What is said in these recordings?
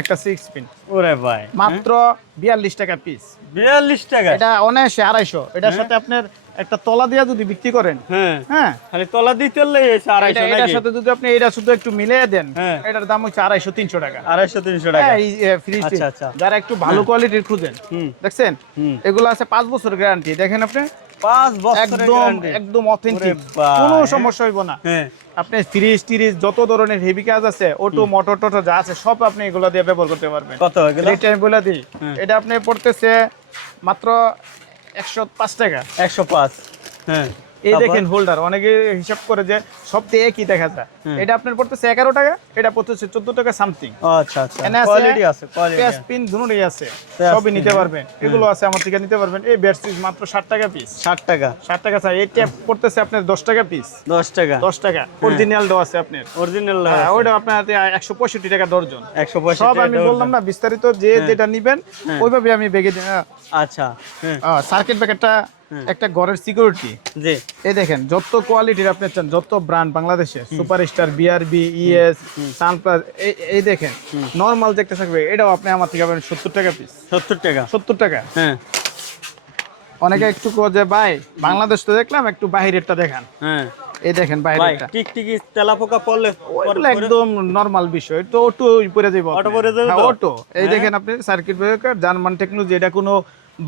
একটা 6 পিন ওরে ভাই মাত্র 42 টাকা পিস। 42 টাকা? এটা অনায়াসে 250। এটার সাথে আপনার একটা তলা দিয়া যদি বিক্রি করেন, হ্যাঁ খালি তলা দিতে হলে 250 এটার নাকি? সাথে যদি আপনি এটা শুধু একটু মিলিয়ে দেন, হ্যাঁ। এটার দাম হচ্ছে 250-300 টাকা। 250-300 টাকা। এই ফ্রিজ। আচ্ছা আচ্ছা। যারা একটু ভালো কোয়ালিটির খুঁজেন, দেখছেন হুম। এগুলো আছে 5 বছর গ্যারান্টি। দেখেন আপনি 5 বছরের একদম গ্যারান্টি। একদম অথেন্টিক, ওরে ভাই, কোনো হ্যাঁ। সমস্যা হইব না। হ্যাঁ। আপনি ফ্রিজ টিরিজ যত ধরনের হেভি কাজ আছে, অটো মোটর টোটো যা আছে সব আপনি এগুলো দিয়ে ব্যবহার করতে পারবেন। কত এগুলো? রেট আমি বলে দিই, হ্যাঁ। এটা আপনি পড়তেছে মাত্র 105 টাকা। 105। হ্যাঁ। এই দেখেন হোল্ডার, অনেকে হিসাব করে যে সব দিয়ে একই দেখা যায়। এটা আপনার পড়তেছে 11 টাকা, এটা পড়তেছে 14 টাকা সামথিং। আচ্ছা আচ্ছা। কোয়ালিটি আছে, কোয়ালিটি পেস আছে। পিন দুটোই আছে, পেঁয়াজ সবই পিন, নিতে পারবেন। এগুলো আছে আমার থেকে নিতে পারবেন। এই বেড সুইচ মাত্র 60 টাকা পিস। 60 টাকা? 60 টাকা চাই। এই ট্যাপ পড়তেছে আপনার 10 টাকা পিস। 10 টাকা? 10 টাকা অরিজিনাল দেওয়া আছে আপনার। অরিজিনাল? হ্যাঁ, ওটা আপনার 165 টাকা দর্জন। 165 সব টাকা আমি বললাম না বিস্তারিত, যে যেটা নিবেন ওইভাবে আমি বেগে দিই। আচ্ছা। হ্যাঁ। সার্কিট ব্রেকারটা একটা ঘরের সিকিউরিটি। জি। এই দেখেন যত কোয়ালিটির আপনি চান, যত ব্র্যান্ড বাংলাদেশে, সুপারস্টার, বিআরবি, ইএস, সানপ্লাস, এই দেখেন নরমাল যে একটা থাকবে, এটাও আপনি আমার থেকে পাবেন 70 টাকা পিস। 70 টাকা? 70 টাকা। হ্যাঁ। অনেকে একটু যে ভাই বাংলাদেশ তো দেখলাম, একটু বাইরেরটা দেখান। হ্যাঁ। এই দেখেন ভাই বাইরেরটা, টিকটিকি তেলাপোকা পড়লে ওগুলো একদম নরমাল বিষয়। তো অটো পরে যাবে, অটো পরে যাবে তো? অটো। এই দেখেন আপনি সার্কিট ব্রেকার, জার্মান টেকনোলজি, এটা কোনো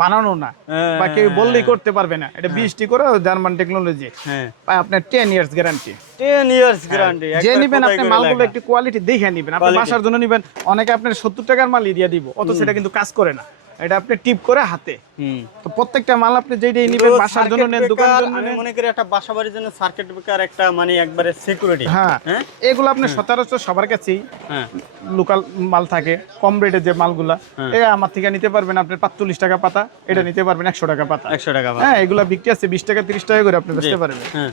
বানানো না হ্যাঁ, বা কেউ বললেই করতে পারবে না। এটা 20টি করে জার্মান টেকনোলজি। হ্যাঁ। আপনার 10 ইয়ার্স গ্যারান্টি। 10 years guarantee. যে নিবেন আপনি মালগুলো একটু কোয়ালিটি দেখে নিবেন। আপনি Quality। বাসার জন্য নিবেন, অনেকে আপনার 70 টাকার মাল দিয়ে দিব, অত সেটা কিন্তু কাজ করে না। এটা আপনি টিপ করে হাতে। তো প্রত্যেকটা মাল আপনি যেটাই নিবেন, বাসার জন্য নেন, দোকানের জন্য আমি নেন, মনে করি একটা বাসাবাড়ির জন্য সার্কিট ব্রেকার একটা মানে একবারে সিকিউরিটি। হ্যাঁ হ্যাঁ। এগুলো আপনি সচরাচর সবার কাছেই হ্যাঁ। লোকাল মাল থাকে, কম রেটের যে মালগুলা, এটা আমার থেকে নিতে পারবেন আপনি 45 টাকা পাতা, এটা নিতে পারবেন 100 টাকা পাতা। 100 টাকা? হ্যাঁ, এগুলা বিক্রি আছে 20 টাকা 30 টাকা করে আপনি বেচতে পারবেন। হ্যাঁ।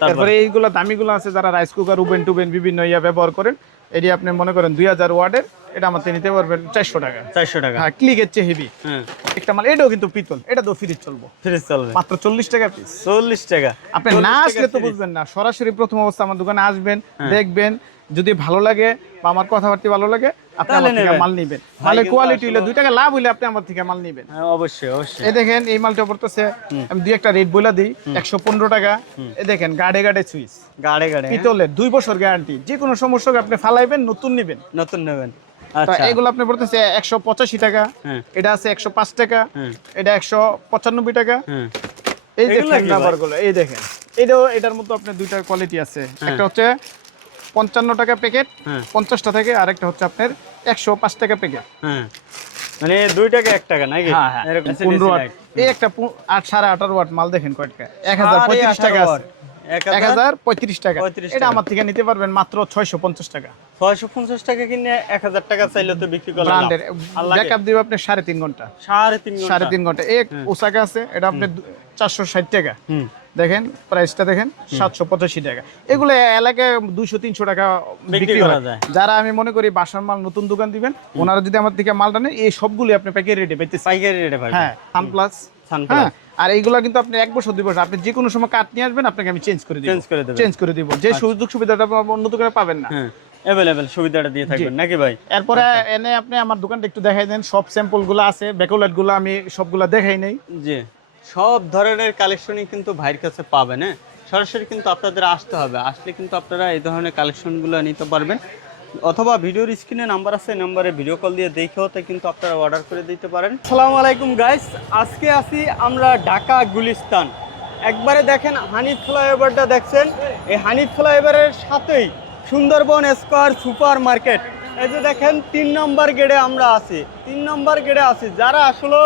তারপরে এইগুলো দামিগুলো আছে, যারা রাইস কুকার, ওভেন টুবেন বিভিন্ন ব্যবহার করেন, এটি আপনি মনে করেন 2000 ওয়াটের, এটা আমার থেকে নিতে পারবেন 400 টাকা। 400 টাকা? হ্যাঁ, ক্লিকের চেয়ে হেভি হ্যাঁ। একটা মাল। এটাও কিন্তু পিতল, এটা তো ফ্রিজ চলবো, ফ্রিজ চলবে মাত্র 40 টাকা পিস। 40 টাকা? আপনি না আসলে তো বুঝবেন না। সরাসরি প্রথম অবস্থা আমার দোকানে আসবেন, দেখবেন, যদি ভালো লাগে বা আমার কথাবার্তা ভালো লাগে, আপনি আমার থেকে মাল নেবেন। মালের কোয়ালিটি হলে 2 টাকা লাভ হইলে আপনি আমার থেকে মাল নেবেন। হ্যাঁ, অবশ্যই অবশ্যই। এই দেখেন এই মালটা পড়তেছে, আমি দুই একটা রেট বলে দিই, 115 টাকা। এই দেখেন গাড়ে গাড়ে সুইচ, গাড়ে গাড়ে পিতলের, 2 বছর গ্যারান্টি। যে কোনো সমস্যা আপনি ফালাইবেন, নতুন নেবেন। নতুন নেবেন? তো আচ্ছা। এগুলো আপনি পড়তেছে 185 টাকা। হ্যাঁ। এটা আছে 105 টাকা। হ্যাঁ। এটা 195 টাকা। হ্যাঁ। এই যে এগুলা কি ভাই? নাম্বারগুলো এই দেখেন, এটার মধ্যে আপনার দুইটা কোয়ালিটি আছে। একটা হচ্ছে 55 টাকা প্যাকেট, 50টা থেকে, আর একটা হচ্ছে আপনার 105 টাকা প্যাকেট। হ্যাঁ, মানে 2 টাকা 1 টাকা নাকি? হ্যাঁ, এরকম 15 ওয়াট। এই একটা 8.5 ওয়াট মাল দেখেন কয়টা, 1035 টাকা আছে। 1035 টাকা। 35 এটা আমার থেকে নিতে পারবেন মাত্র 650 টাকা। 650 টাকা কিনে 1000 টাকা চাইলে তো বিক্রি করলাম। ব্র্যান্ডের ব্যাকআপ দিবে আপনি 3.5 ঘন্টা। 3.5 ঘন্টা। এক ওসাকা আছে, এটা আপনি 460 টাকা। দেখেন প্রাইসটা দেখেন, 785 টাকা। এগুলো এলাকায় 200-300 টাকা বিক্রি করা যায়। যারা আমি মনে করি বাসার মাল নতুন দোকান দিবেন, ওনারা যদি আমার থেকে মালটা নেন, এই সবগুলো আপনি পাইকারি রেটে পাইতেছেন। পাইকারি রেটে ভাই? হ্যাঁ, সানপ্লাস। হ্যাঁ, আর এইগুলা কিন্তু আপনি 1 বছর 2 বছর, আপনি যে কোনো সময় কাট নিয়ে আসবেন, আপনাকে আমি চেঞ্জ করে দিব। চেঞ্জ করে দিব, যে সুযোগ সুবিধাটা অন্য দোকানে পাবেন না। হ্যাঁ, अवेलेबल সুবিধাটা দিয়ে থাকবেন নাকি ভাই? এরপরে এনে আপনি আমার দোকানটা একটু দেখাই দেন, সব স্যাম্পল গুলো আছে, ব্যাকলাইট গুলো আমি সবগুলা দেখাই নেই। জি, সব ধরনের কালেকশনই কিন্তু ভাইয়ের কাছে পাবেন। হ্যাঁ, সরাসরি কিন্তু আপনাদের আসতে হবে, আসলে কিন্তু আপনারা এই ধরনের কালেকশনগুলো নিতে পারবেন, অথবা ভিডিওর স্ক্রিনে নাম্বার আছে, নাম্বারে ভিডিও কল দিয়ে দেখেও তো কিন্তু আপনারা অর্ডার করে দিতে পারেন। আসসালামু আলাইকুম গাইস, আজকে আছি আমরা ঢাকা গুলিস্তান। একবারে দেখেন হানিফ ফ্লাইওভারটা দেখছেন, এই হানিফ ফ্লাইওভারের সাথেই সুন্দরবন স্কয়ার সুপার মার্কেট। এই যে দেখেন 3 নম্বর গেটে আমরা আছি, 3 নম্বর গেটে আছি। যারা আসলে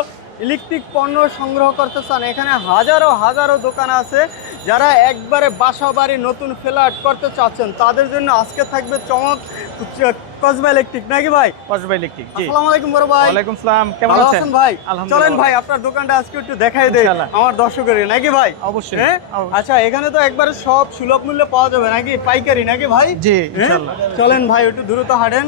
ইলেকট্রিক পণ্য সংগ্রহ করতে চান, এখানে হাজারো হাজারো দোকান আছে। যারা একবারে বাসা বাড়ি নতুন ফ্ল্যাট করতে চাচ্ছেন, তাদের জন্য আজকে থাকবে চমক কসবা ইলেকট্রিক নাকি ভাই? কসবা ইলেকট্রিক। জি, আসসালামু আলাইকুম বড় ভাই। ওয়ালাইকুম সালাম। কেমন আছেন ভাই? আলহামদুলিল্লাহ। চলেন ভাই আপনার দোকানটা আজকে একটু দেখাই দেই আমার দর্শকদের নাকি ভাই? অবশ্যই। হ্যাঁ, আচ্ছা, এখানে তো একবারে সব সুলভ মূল্যে পাওয়া যাবে নাকি? পাইকারি নাকি ভাই? জি, ইনশাআল্লাহ। চলেন ভাই একটু দ্রুত হাঁটেন।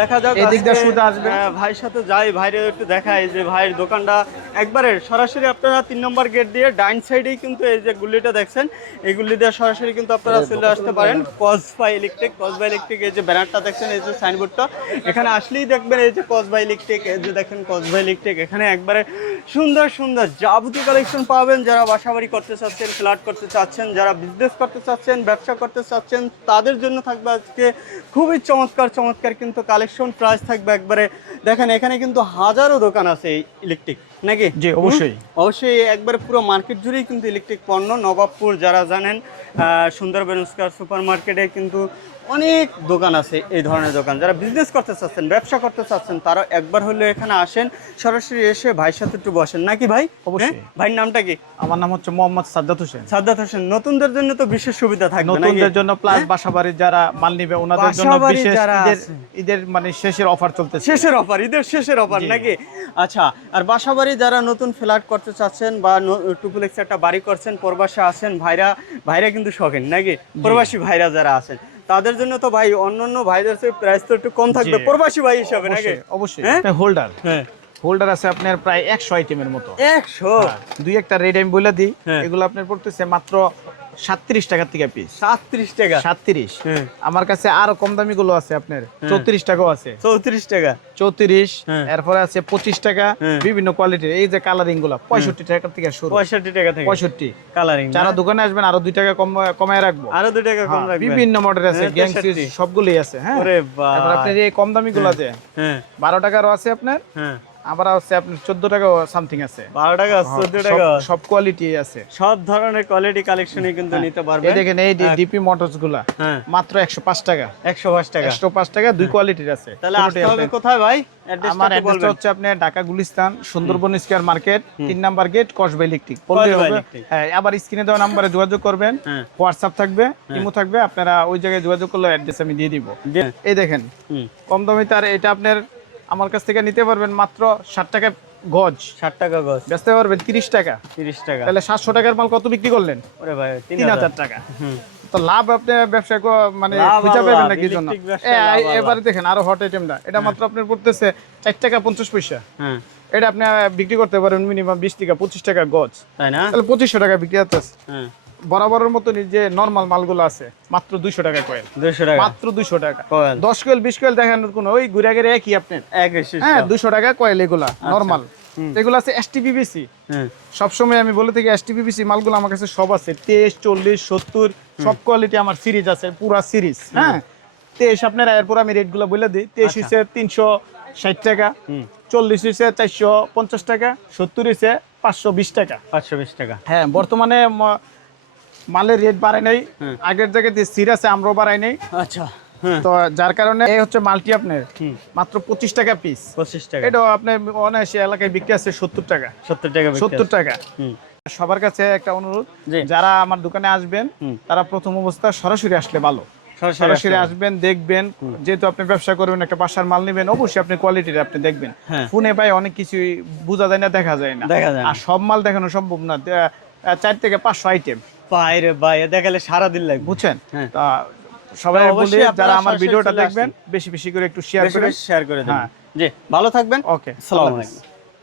দেখা যাক এদিক দিয়ে আজকে, সুদা আসবে। ভাইয়ের সাথে যাই, ভাইরে একটু দেখাই যে ভাইয়ের দোকানটা একবারে সরাসরি আপনারা 3 নম্বর গেট দিয়ে ডাইন সাইডেই কিন্তু এই যে গুলিটা দেখছেন, এই গুলি দিয়ে সরাসরি কিন্তু আপনারা চলে আসতে পারেন কসবা ইলেকট্রিক। কসবা ইলেকট্রিক এই যে ব্যানারটা দেখছেন, এই যে সাইনবোর্ডটা, এখানে আসলেই দেখবেন এই যে কসবা ইলেকট্রিক, এই যে দেখেন কসবা ইলেকট্রিক। এখানে একবারে সুন্দর সুন্দর যাবতীয় কালেকশন পাবেন। যারা বাসাবাড়ি করতে চাচ্ছেন, ফ্ল্যাট করতে চাচ্ছেন, যারা বিজনেস করতে চাচ্ছেন, ব্যবসা করতে চাচ্ছেন, তাদের জন্য থাকবে আজকে খুবই চমৎকার চমৎকার কিন্তু কালেকশন। প্রাইস থাকবে একবারে দেখেন, এখানে কিন্তু হাজারো দোকান আছে এই ইলেকট্রিক নাকি? জি অবশ্যই। অবশ্যই একবারে পুরো মার্কেট জুড়েই কিন্তু ইলেকট্রিক পণ্য। নবাবপুর যারা জানেন, সুন্দরবন স্কয়ার সুপার মার্কেটে কিন্তু অনেক দোকান আছে এই ধরনের দোকান। যারা বিজনেস করতে চাচ্ছেন, ব্যবসা করতে চাচ্ছেন, তারা একবার হলে এখানে আসেন, সরাসরি এসে ভাইয়ের সাথে একটু বসেন নাকি ভাই? অবশ্যই। ভাইয়ের নামটা কি? আমার নাম হচ্ছে মোহাম্মদ সাজ্জাদ হোসেন। সাজ্জাদ হোসেন। নতুনদের জন্য তো বিশেষ সুবিধা থাকবে নাকি? নতুনদের জন্য প্লাস বাসাবাড়ির যারা মাল নিবে ওনাদের জন্য বাসাবাড়ি বিশেষ যারা ঈদের মানে শেষের অফার চলতেছে। শেষের অফার, ঈদের শেষের অফার নাকি? আচ্ছা, আর বাসাবাড়ি যারা নতুন ফ্ল্যাট করতে চাচ্ছেন বা টুপ্লেক্স একটা বাড়ি করছেন, প্রবাসে আছেন, ভাইরা কিন্তু শখেন নাকি? প্রবাসী ভাইরা যারা আছেন তাদের জন্য তো ভাই অন্যান্য ভাইদের চেয়ে প্রাইস তো একটু কম থাকবে প্রবাসী ভাই হিসাবে নাকি? অবশ্যই। হ্যাঁ? হোল্ডার, হ্যাঁ, হোল্ডার আছে আপনার প্রায় 100 আইটেমের মতো। 100? দুই একটা রেট আমি বলে দিই, হ্যাঁ। এগুলো আপনার পড়তেছে মাত্র 37 টাকা থেকে পিস। 37 টাকা? 37। হ্যাঁ। আমার কাছে আরো কম দামি গুলো আছে আপনার 34 টাকাও আছে। 34 টাকা? 34, হ্যাঁ। এরপরে আছে 25 টাকা, হ্যাঁ। বিভিন্ন কোয়ালিটির। এই যে কালারিং গুলো 65 টাকা থেকে শুরু। 65 টাকা থেকে 65। কালারিং? যারা দোকানে আসবেন আরো 2 টাকা কমায় রাখবো। আরো 2 টাকা কম হ্যাঁ, রাখবেন? বিভিন্ন মডেল আছে, হ্যাঁ, গ্যাংসি 63 সবগুলোই আছে। হ্যাঁ, ওরে বাবা। তারপর আপনার এই কম দামি গুলো আছে হ্যাঁ 12 টাকারও আছে আপনার, হ্যাঁ। আবার আছে আপনার 14 টাকা সামথিং আছে। 12 টাকা, 14 টাকা? সব কোয়ালিটি আছে, সব ধরনের কোয়ালিটি কালেকশনই কিন্তু নিতে পারবেন। এই দেখেন এই ডিপি মোটরস গুলা হ্যাঁ। মাত্র 105 টাকা। 105 টাকা? 105 টাকা, দুই কোয়ালিটির আছে। তাহলে আসতে হবে কোথায় ভাই? আমার অ্যাড্রেসটা হচ্ছে আপনার Dhaka Gulistan Sundarban square market 3 number gate, Kasba electric বললেই কসবা হবে। ইলেকট্রিক। হ্যাঁ, আবার স্ক্রিনে দেওয়া নম্বরে যোগাযোগ করবেন, হ্যাঁ। হোয়াটসঅ্যাপ থাকবে, ইমো থাকবে, আপনারা ওই জায়গায় যোগাযোগ করলে অ্যাড্রেস আমি দিয়ে দিব। এই দেখেন কম দামি তার, এটা আপনার আমার কাছ থেকে নিতে পারবেন মাত্র 60 টাকা গজ। 60 টাকা গজ? বেচতে পারবেন 30 টাকা। 30 টাকা? তাহলে 700 টাকার মাল কত বিক্রি করলেন? ওরে ভাই 3000 টাকা। তো লাভ আপনি ব্যবসা মানে লাভ খুঁজে আল্লাহ, পাবেন না কি জন্য? ইলেকট্রিক ব্যবসায় লাভ আল্লাহ। এবারে দেখেন আরো হট আইটেমটা, এটা মাত্র আপনার পড়তেছে 4 টাকা 50 পয়সা। হ্যাঁ। এটা আপনি বিক্রি করতে পারেন মিনিমাম 20 টাকা 25 টাকা গজ, তাই না? তাহলে 2500 টাকা বিক্রি হচ্ছে। হ্যাঁ। বরাবরের মতো যে নরমাল মালগুলো আছে মাত্র 200 টাকা কয়েল। 200 টাকা মাত্র 200 টাকা কয়েল? 10 কয়েল 20 কয়েল দেখানোর কোনো ওই ঘুরে গেলে একই আপনার। হ্যাঁ, 200 টাকা কয়েল এগুলা নরমাল। এগুলো আছে এসটিপিবিসি। হ্যাঁ। সবসময় আমি বলে থাকি এসটিপিবিসি মালগুলো আমার কাছে সব আছে, 23, 40, 70 সব কোয়ালিটি আমার সিরিজ আছে, পুরা সিরিজ। হ্যাঁ, 23 আপনার এরপর আমি রেটগুলো বলে দিই। 23 হচ্ছে 360 টাকা, 40 হচ্ছে 450 টাকা, 70 হচ্ছে 520 টাকা। 520 টাকা? হ্যাঁ, বর্তমানে মালের রেট বাড়ায় নাই, আগের জায়গায় যে সির আছে আমরাও বাড়াই নাই। আচ্ছা। হ্যাঁ। তো যার কারণে এই হচ্ছে মালটি আপনার মাত্র 25 টাকা পিস। 25 টাকা? এটাও আপনার অনায়াসে এলাকায় বিক্রি আছে 70 টাকা। 70 টাকা? 70 টাকা। সবার কাছে একটা অনুরোধ, যারা আমার দোকানে আসবেন তারা প্রথম অবস্থা সরাসরি আসলে ভালো। সরাসরি আসবেন, দেখবেন, যেহেতু আপনি ব্যবসা করবেন, একটা বাসার মাল নেবেন, অবশ্যই আপনি কোয়ালিটির আপনি দেখবেন। ফোনে পাই অনেক কিছু বোঝা যায় না, দেখা যায় না, আর সব মাল দেখানো সম্ভব না। 4 থেকে 500 আইটেম বাইরে ভাই দেখালে সারা দিন লাগবে, বুঝছেন? তা সবাই বলি যারা আমার ভিডিওটা দেখবেন বেশি বেশি করে একটু শেয়ার করে দেবেন। জি, ভালো থাকবেন। ওকে, আসসালামু আলাইকুম।